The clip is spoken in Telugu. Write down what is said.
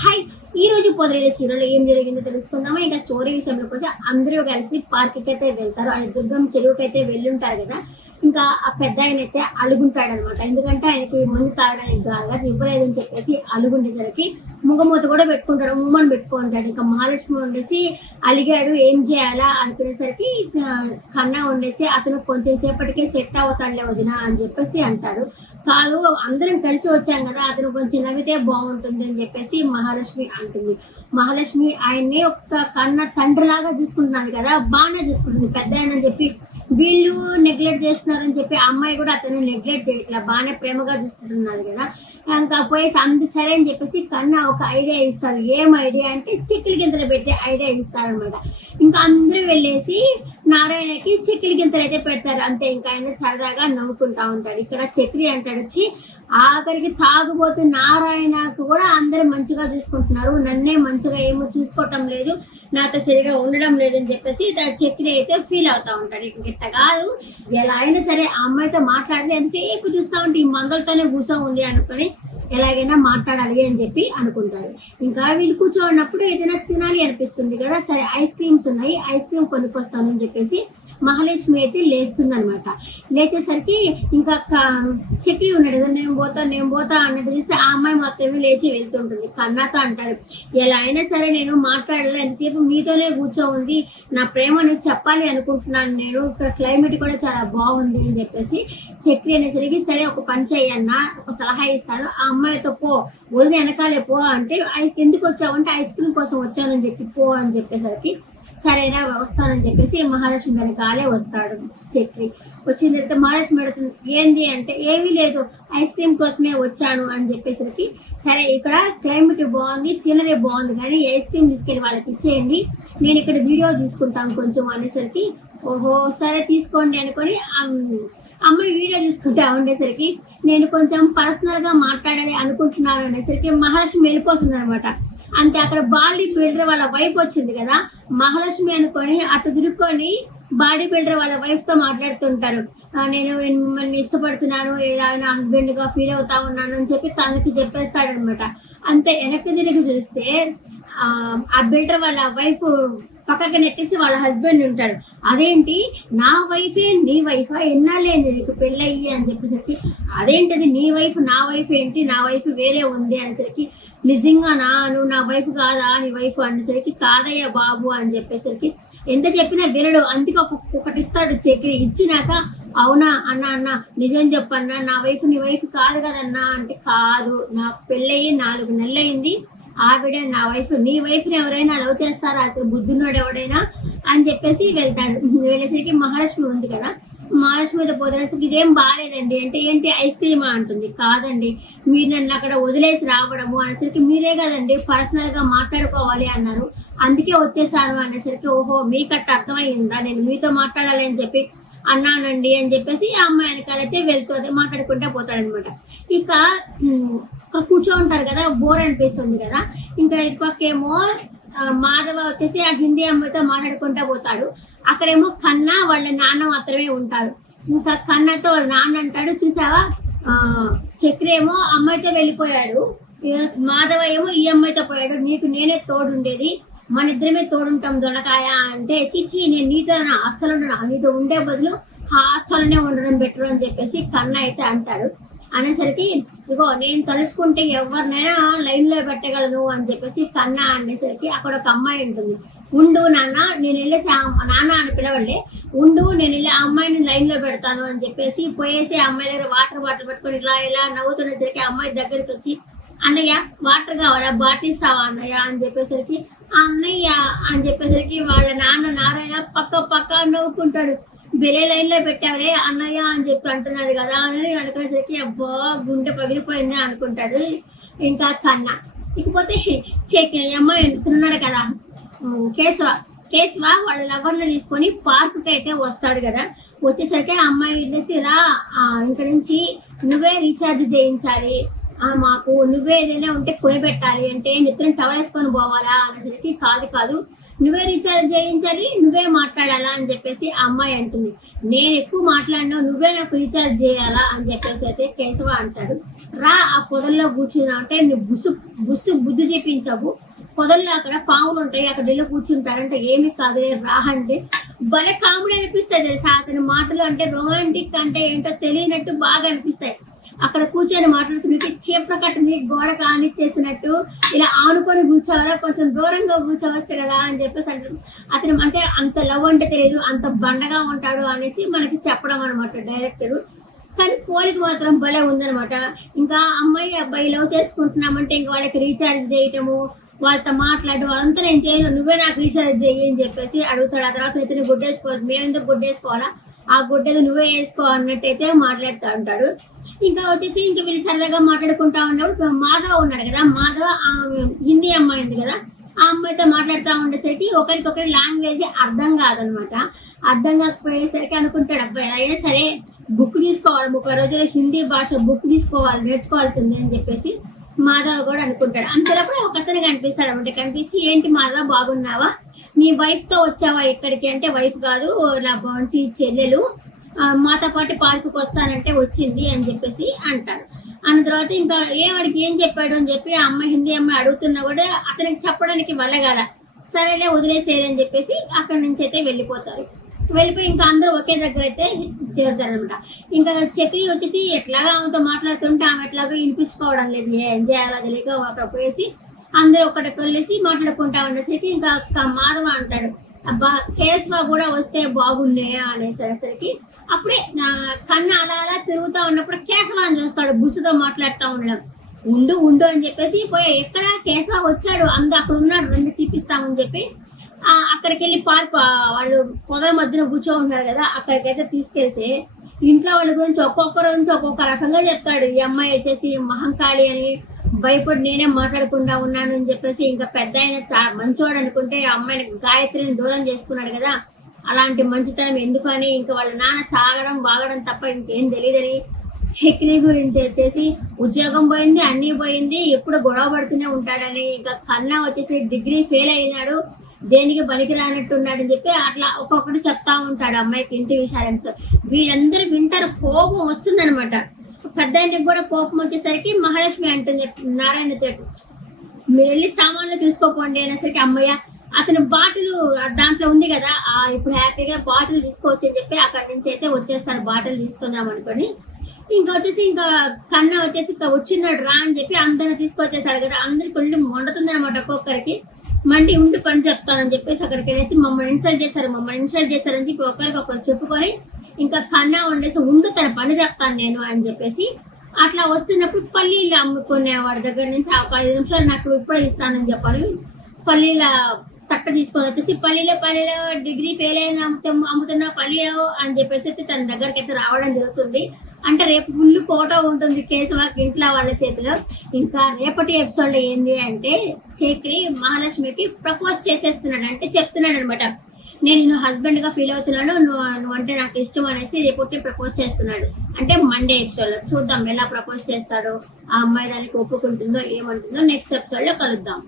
హాయ్, ఈ రోజు పొదరేడు సీరియల్ ఏం జరిగిందో తెలుసుకుందామా. ఇంకా స్టోరీ విషయంలోకి వచ్చి అందరూ కలిసి పార్క్కి అయితే వెళ్తారు. అది దుర్గం చెరువుకి అయితే వెళ్ళుంటారు కదా. ఇంకా ఆ పెద్ద ఆయన అయితే అలుగుంటాడు అనమాట. ఎందుకంటే ఆయనకి ముందు తాగడానికి గాగా ఇవ్వలేదని చెప్పేసి అలుగుండేసరికి ముఖమూత కూడా పెట్టుకుంటాడు, ఉమ్మని పెట్టుకుంటాడు. ఇంకా మహాలక్ష్మి ఉండేసి అలిగాడు, ఏం చేయాలా అనుకునేసరికి కన్నా ఉండేసి అతను కొంచెం సేపటికే సెట్ అవుతాడులే వదిన అని చెప్పేసి అంటాడు. కాదు, అందరం కలిసి వచ్చాం కదా, అతను కొంచెం నవ్వితే బాగుంటుంది అని చెప్పేసి మహాలక్ష్మి అంటుంది. మహాలక్ష్మి ఆయన్ని ఒక కన్న తండ్రిలాగా చూసుకుంటున్నాను కదా, బాగానే చూసుకుంటుంది. పెద్ద ఆయన అని చెప్పి వీళ్ళు నెగ్లెక్ట్ చేస్తున్నారని చెప్పి అమ్మాయి కూడా అతన్ని నెగ్లెక్ట్ చేయట్లా, బాగానే ప్రేమగా చూసుకుంటున్నారు కదా. ఇంకా పోయేసి అంత సరే అని చెప్పేసి కన్నా ఒక ఐడియా ఇస్తారు. ఏం ఐడియా అంటే చెక్కుల గింతలు పెట్టే ఐడియా ఇస్తారనమాట. ఇంకా అందరూ వెళ్ళేసి నారాయణకి చెక్కుల గింతలు అయితే పెడతారు. అంతే, ఇంకా ఆయన సరదాగా నవ్వుకుంటా ఉంటాడు. ఇక్కడ చక్రి అంటాడు, వచ్చి ఆఖరికి తాగుబోతు నారాయణకు కూడా అందరూ మంచిగా చూసుకుంటున్నారు, నన్నే మంచిగా ఏమో చూసుకోవటం లేదు, నాతో సరిగా ఉండడం లేదని చెప్పేసి చక్రి అయితే ఫీల్ అవుతా ఉంటాడు. ఇట్ట కాదు, ఎలా అయినా సరే ఆ అమ్మాయితో మాట్లాడితే ఎంతసేపు చూస్తా ఉంటే ఈ మంగళతోనే కూర్చో ఉంది అనుకొని ఎలాగైనా మాట్లాడాలి అని చెప్పి అనుకుంటారు. ఇంకా వీళ్ళు కూర్చోన్నప్పుడు ఏదైనా తినాలి అనిపిస్తుంది కదా, సరే ఐస్ క్రీమ్స్ ఉన్నాయి, ఐస్ క్రీమ్ కొనుక్కొస్తానని చెప్పేసి మహాలక్ష్మి అయితే లేస్తుంది అనమాట. లేచేసరికి ఇంకా చక్రి ఉన్నాడు కదా, నేను పోతా అన్నట్టు చూస్తే ఆ అమ్మాయి మాత్రమే లేచి వెళ్తుంటుంది. కన్నాతో అంటారు, ఎలా అయినా సరే నేను మాట్లాడాలి, ఎంతసేపు మీతోనే కూర్చో ఉంది, నా ప్రేమని చెప్పాలి అనుకుంటున్నాను నేను, ఇక్కడ క్లైమేట్ కూడా చాలా బాగుంది అని చెప్పేసి చక్రి అనేసరికి సరే ఒక పని చేయన్నా, ఒక సలహా ఇస్తాను, ఆ అమ్మాయితో పో, వదిలి వెనకాలే పో అంటే ఎందుకు వచ్చావు అంటే ఐస్ క్రీమ్ కోసం వచ్చానని చెప్పి పో అని చెప్పేసరికి సరేనా వస్తానని చెప్పేసి మహాలక్ష్మి వెనకాలే వస్తాడు చక్రి. వచ్చిన తర్వాత మహాలక్ష్మి అడుగుతుంది, ఏంది అంటే ఏమీ లేదు, ఐస్ క్రీమ్ కోసమే వచ్చాను అని చెప్పేసరికి సరే ఇక్కడ క్లైమేట్ బాగుంది, సీనరీ బాగుంది, కానీ ఐస్ క్రీమ్ తీసుకెళ్ళి వాళ్ళకి ఇచ్చేయండి, నేను ఇక్కడ వీడియో తీసుకుంటాను కొంచెం అనేసరికి ఓహో సరే తీసుకోండి అనుకొని అమ్మాయి వీడియో తీసుకుంటా ఉండేసరికి నేను కొంచెం పర్సనల్గా మాట్లాడాలి అనుకుంటున్నాను అనేసరికి మహాలక్ష్మి వెళ్ళిపోతుంది అనమాట. అంతే, అక్కడ బాడీ బిల్డర్ వాళ్ళ వైఫ్ వచ్చింది కదా, మహాలక్ష్మి అనుకొని అటు తిరుక్కొని బాడీ బిల్డర్ వాళ్ళ వైఫ్ తో మాట్లాడుతుంటారు. నేను మిమ్మల్ని ఇష్టపడుతున్నాను, ఇలా నా హస్బెండ్ గా ఫీల్ అవుతా ఉన్నాను అని చెప్పి తనకి చెప్పేస్తాడనమాట. అంతే, వెనక్కి తిరిగి చూస్తే ఆ బిల్డర్ వాళ్ళ వైఫ్ పక్కకి నెట్టేసి వాళ్ళ హస్బెండ్ ఉంటాడు. అదేంటి నా వైఫే నీ వైఫా, ఎన్నాళ్ళేంది నీకు పెళ్ళయ్యి అని చెప్పేసరికి అదేంటది నీ వైఫ్ నా వైఫ్ ఏంటి, నా వైఫ్ వేరే ఉంది అనేసరికి నిజంగా నువ్వు నా వైఫ్ కాదా నీ వైఫ్ అనేసరికి కాదయ్యా బాబు అని చెప్పేసరికి ఎంత చెప్పినా వినడు. అందుకే ఒకటి ఇస్తాడు చక్రి. ఇచ్చినాక అవునా అన్న నిజం చెప్పన్నా, నా వైఫ్ నీ వైఫ్ కాదు కదన్నా అంటే కాదు, నాకు పెళ్ళయ్యి 4 నెలలు అయింది, ఆవిడ నా వైఫ్, నీ వైఫ్ని ఎవరైనా లవ్ చేస్తారా అసలు బుద్ధున్నాడు ఎవడైనా అని చెప్పేసి వెళ్తాడు. వెళ్ళేసరికి మహాలక్ష్మి ఉంది కదా, మహాలక్ష్మి మీద పోతున్నసరికి ఇదేం బాగాలేదండి అంటే ఏంటి ఐస్ క్రీమా అంటుంది. కాదండి, మీరు నన్ను అక్కడ వదిలేసి రావడము అనేసరికి మీరే కదండి పర్సనల్గా మాట్లాడుకోవాలి అన్నారు, అందుకే వచ్చేసాను అనేసరికి ఓహో మీకట్ట అర్థమైందా, నేను మీతో మాట్లాడాలి అని చెప్పి అన్నానండి అని చెప్పేసి ఆ అమ్మాయి వెనకాలైతే వెళ్తుంది, మాట్లాడుకుంటూ పోతాడనమాట. ఇక కూర్చో ఉంటారు కదా, బోర్ అనిపిస్తుంది కదా. ఇంకా ఇటు పక్కేమో మాధవ వచ్చేసి ఆ హిందీ అమ్మాయితో మాట్లాడుకుంటూ పోతాడు. అక్కడేమో కన్నా వాళ్ళ నాన్న మాత్రమే ఉంటారు. ఇంకా కన్నతో వాళ్ళ నాన్న అంటాడు, చూసావా చక్రి ఏమో అమ్మాయితో వెళ్ళిపోయాడు, మాధవ ఏమో ఈ అమ్మాయితో పోయాడు, నీకు నేనే తోడుండేది, మన ఇద్దరమే తోడుంటాం దొండకాయ అంటే చిచ్చి నేను నీతో అస్సలు ఉండను, నీతో ఉండే బదులు హాస్టల్లోనే ఉండడం బెటర్ అని చెప్పేసి కన్నా అయితే అంటాడు. అనేసరికి ఇగో నేను తలుచుకుంటే ఎవరినైనా లైన్ లో పెట్టగలను అని చెప్పేసి కన్నా అనేసరికి అక్కడ ఒక అమ్మాయి ఉంటుంది. ఉండు నాన్న, నేను వెళ్ళేసి నాన్న అని పిలవండి, ఉండు నేను వెళ్ళి ఆ అమ్మాయిని లైన్ లో పెడతాను అని చెప్పేసి పోయేసి ఆ అమ్మాయి దగ్గర వాటర్ బాటిల్ పట్టుకొని ఇలా నవ్వుతునేసరికి ఆ అమ్మాయి దగ్గరికి వచ్చి అన్నయ్య వాటర్ కావాలా, బాటిల్ ఇస్తావా అన్నయ్య అని చెప్పేసరికి అన్నయ్య అని చెప్పేసరికి వాళ్ళ నాన్న నారాయణ పక్క నవ్వుకుంటాడు. వేరే లైన్ లో పెట్టారే అన్నయ్య అని చెప్పి అంటున్నారు కదా అని అనుకునేసరికి అబ్బా గుండె పగిలిపోయింది అనుకుంటాడు ఇంకా కన్నా. ఇకపోతే అమ్మాయి తిన్నాడు కదా కేశవ వాళ్ళ లవర్ని తీసుకొని పార్కుకి అయితే వస్తాడు కదా. వచ్చేసరికి ఆ అమ్మాయి వెళ్ళేసి రా, ఇంక నుంచి నువ్వే రీఛార్జ్ చేయించాలి, మాకు నువ్వే ఏదైనా ఉంటే కొనిపెట్టాలి అంటే నిద్ర టవర్ వేసుకొని పోవాలా అనేసరికి కాదు నువ్వే రీఛార్జ్ చేయించాలి, నువ్వే మాట్లాడాలా అని చెప్పేసి ఆ అమ్మాయి అంటుంది. నేను ఎక్కువ మాట్లాడినా నువ్వే నాకు రీఛార్జ్ చేయాలా అని చెప్పేసి అయితే కేశవ అంటాడు. రా ఆ పొదల్లో కూర్చున్నా అంటే నువ్వు బుస్సు బుద్ధి చెప్పించావు, పొదల్లో అక్కడ పాములు ఉంటాయి, అక్కడ వెళ్ళి కూర్చుంటారంటే ఏమి కాదు రా అంటే భలే కామెడీ అనిపిస్తాయి తెలుసా. అతని మాటలు అంటే రొమాంటిక్ అంటే ఏంటో తెలియనట్టు బాగా అనిపిస్తాయి. అక్కడ కూర్చొని మాట్లాడుతున్నట్టు చీప్ర కట్టుని గోడ కానిచ్చేసినట్టు ఇలా ఆనుకొని కూర్చోవాలా, కొంచెం దూరంగా కూర్చోవచ్చు కదా అని చెప్పేసి అంటారు. అతను అంటే అంత లవ్ అంటే తెలియదు, అంత బండగా ఉంటాడు అనేసి మనకి చెప్పడం అనమాట డైరెక్టరు. కానీ పోలిక మాత్రం భలే ఉందనమాట. ఇంకా అమ్మాయి అబ్బాయి లవ్ చేసుకుంటున్నామంటే ఇంకా వాళ్ళకి రీఛార్జ్ చేయటము, వాళ్ళతో మాట్లాడడం అంతా నేను చేయను, నువ్వే నాకు రీఛార్జ్ చెయ్యి అని చెప్పేసి అడుగుతాడు. ఆ తర్వాత ఇతను గుడ్డేసుకోవాలి, మేము ఎందుకు గుడ్డేసుకోవాలా, ఆ గుడ్డేది నువ్వే వేసుకో అన్నట్టయితే మాట్లాడుతూ ఉంటాడు. ఇంకా వచ్చేసి ఇంకా వీళ్ళు సరదాగా మాట్లాడుకుంటా ఉన్నప్పుడు మాధవ ఉన్నాడు కదా, మాధవ హిందీ అమ్మాయి ఉంది కదా, ఆ అమ్మాయితో మాట్లాడుతూ ఉండేసరికి ఒకరికొకరి లాంగ్వేజ్ అర్థం కాదనమాట. అర్థం కాకపోయేసరికి అనుకుంటాడు అబ్బాయి అయినా సరే బుక్ తీసుకోవాలి, 30 రోజులు హిందీ భాష బుక్ తీసుకోవాలి, నేర్చుకోవాల్సిందే అని చెప్పేసి మాధవ్ కూడా అనుకుంటాడు. అంతేటప్పుడు ఒక అతను కనిపిస్తాడు అనమాట. కనిపించి ఏంటి మాధవ్ బాగున్నావా, నీ వైఫ్ తో వచ్చావా ఇక్కడికి అంటే, వైఫ్ కాదు నా బౌన్సీ చెల్లెలు మాతో పాటు పార్కుకి వస్తానంటే వచ్చింది అని చెప్పేసి అంటారు. అన్న తర్వాత ఇంకా వాడికి ఏం చెప్పాడు అని చెప్పి ఆ అమ్మాయి హిందీ అమ్మాయి అడుగుతున్నా కూడా అతనికి చెప్పడానికి వల్లగాల. సరేలే వదిలేసేయాలని చెప్పేసి అక్కడి నుంచి అయితే వెళ్ళిపోతారు. వెళ్ళిపోయి ఇంకా అందరూ ఒకే దగ్గర అయితే చేరుతారు అనమాట. ఇంకా చక్రి వచ్చేసి ఎట్లాగా ఆమెతో మాట్లాడుతుంటే ఆమె ఎట్లాగో వినిపించుకోవడం లేదు, ఏం చేయాలో తెలియక అక్కడ పోయేసి అందరూ ఒకటికి వెళ్ళేసి మాట్లాడుకుంటా ఉండేసరికి ఇంకా మాధవ అంటాడు అబ్బా కేశవ కూడా వస్తే బాగున్నాయా అనేసరికి అప్పుడే కన్ను అలా అలా తిరుగుతూ ఉన్నప్పుడు కేశవ అని చూస్తాడు బుస్సుతో మాట్లాడుతూ ఉండడం. ఉండు అని చెప్పేసి పోయి ఎక్కడ కేశవ వచ్చాడు అక్కడ ఉన్నాడు రెండు చూపిస్తామని చెప్పి అక్కడికి వెళ్ళి పార్క్ వాళ్ళు పొదల మధ్యన కూర్చో ఉన్నారు కదా, అక్కడికైతే తీసుకెళ్తే ఇంట్లో వాళ్ళ గురించి ఒక్కొక్కరి నుంచి ఒక్కొక్క రకంగా చెప్తాడు. ఈ అమ్మాయి వచ్చేసి మహంకాళి అని భయపడి నేనే మాట్లాడకుండా ఉన్నాను అని చెప్పేసి, ఇంకా పెద్ద ఆయన మంచోడు అనుకుంటే ఆ అమ్మాయిని గాయత్రిని దూరం చేసుకున్నాడు కదా, అలాంటి మంచితనం ఎందుకు అని ఇంకా వాళ్ళ నాన్న తాగడం బాగడం తప్ప ఇంకేం తెలియదని చక్రి గురించి వచ్చేసి ఉద్యోగం పోయింది, అన్నీ పోయింది, ఎప్పుడు గొడవ పడుతూనే ఉంటాడని, ఇంకా కన్నా వచ్చేసి డిగ్రీ ఫెయిల్ అయినాడు, దేనికి పనికి రానట్టున్నాడు అని చెప్పి అట్లా ఒక్కొక్కటి చెప్తా ఉంటాడు అమ్మాయికి ఇంటి విషయాలతో. వీళ్ళందరూ వింటారు, కోపం వస్తుంది అనమాట. పెద్ద ఆయనకి కూడా కోపం వచ్చేసరికి మహాలక్ష్మి అంటుంది నారాయణతో మీరు వెళ్ళి సామాన్లు చూసుకోపోండి అనేసరికి అమ్మయ్య అతను బాటిల్ దాంట్లో ఉంది కదా ఇప్పుడు హ్యాపీగా బాటిల్ తీసుకోవచ్చు అని చెప్పి అక్కడి నుంచి అయితే వచ్చేస్తాడు బాటిల్ తీసుకుందాం అనుకొని. ఇంకా వచ్చేసి ఇంకా కన్నా వచ్చేసి వచ్చినాడు రా అని చెప్పి అందరిని తీసుకొచ్చేసాడు కదా, అందరికి ఒళ్ళు మండుతుంది అనమాట. ఒక్కొక్కరికి మండి ఉండి పని చెప్తానని చెప్పేసి అక్కడికి వెళ్ళేసి మమ్మల్ని ఇన్సల్ట్ చేశారని చెప్పి ఒకరికొకరు చెప్పుకొని ఇంకా కన్నా వండేసి ఉండు తన పని చెప్తాను నేను అని చెప్పేసి అట్లా వస్తున్నప్పుడు పల్లీలు అమ్ముకునే వాడి దగ్గర నుంచి ఒక 5 నిమిషాలు నాకు ఇప్పుడే ఇస్తానని చెప్పాను. పల్లీల తట్ట తీసుకొని వచ్చేసి పల్లీలో డిగ్రీ ఫెయిల్ అయిన అమ్ముతున్న పల్లీలు అని చెప్పేసి తన దగ్గరికి అయితే రావడం జరుగుతుంది. అంటే రేపు ఫుల్ ఫోటో ఉంటుంది కేశవకి ఇంట్లో వాళ్ళ చేతిలో. ఇంకా రేపటి ఎపిసోడ్ ఏంది అంటే చక్రి మహాలక్ష్మికి ప్రపోజ్ చేసేస్తున్నాడు, అంటే చెప్తున్నాడు అనమాట నేను హస్బెండ్ గా ఫీల్ అవుతున్నాను, నువ్వు అంటే నాకు ఇష్టం అనేసి రేపటి ప్రపోజ్ చేస్తున్నాడు. అంటే మండే ఎపిసోడ్ లో చూద్దాం ఎలా ప్రపోజ్ చేస్తాడో, ఆ అమ్మాయి దానికి ఒప్పుకుంటుందో ఏమంటుందో నెక్స్ట్ ఎపిసోడ్ లో కలుద్దాం.